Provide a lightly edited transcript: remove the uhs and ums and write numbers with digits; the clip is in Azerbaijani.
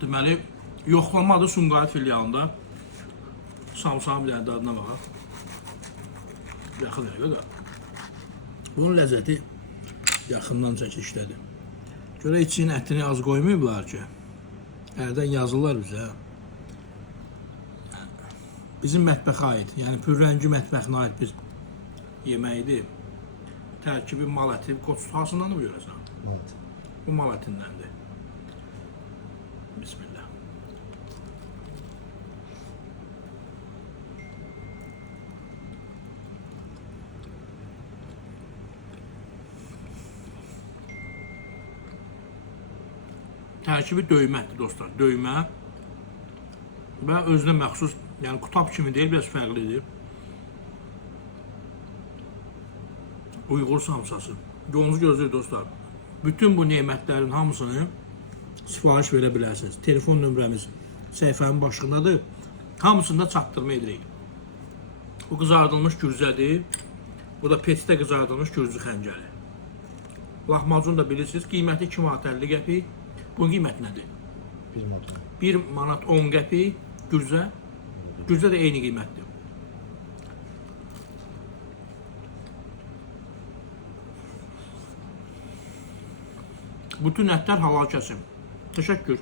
Deməli, yoxlamadır Sumqayıt filialında. Samsağın bir dənə dadına baxaq. Yaxın dəqiqə da. Bunun ləzzəti yaxından çəkişdədir. Görə için ətini az qoymayıblar ki. Ərdən yazırlar bizə. Bizim mətbəxə aid, yəni Pürrəngi mətbəxinə aid bir yeməkdir. Tərkibi mal əti, qoçustasından mı görəsən? Evet. Bu mal ətindəndir. Bismillah. Tərkibi döymədir dostlar, döymə və özünə məxsus, yəni qutab kimi deyil, biraz fərqlidir. Uyğur samsası. Yolunuzu gözləyir dostlar. Bütün bu nemətlərin hamısını sifariş verə bilərsiniz. Telefon nömrəmiz səhifənin başlığındadır. Hamısında çatdırma edirik. Bu qızardılmış gürzədir. Bu da petdə qızardılmış gürcü xəncəri. Lahmacun da bilirsiniz, qiyməti 2 manat 50 qəpik. Bunun qiyməti nədir? 1 manat. 1 manat 10 qəpik gürzə. Gürzə də eyni qiymətdir. Bütün ətlər halal kəsim. Təşəkkür.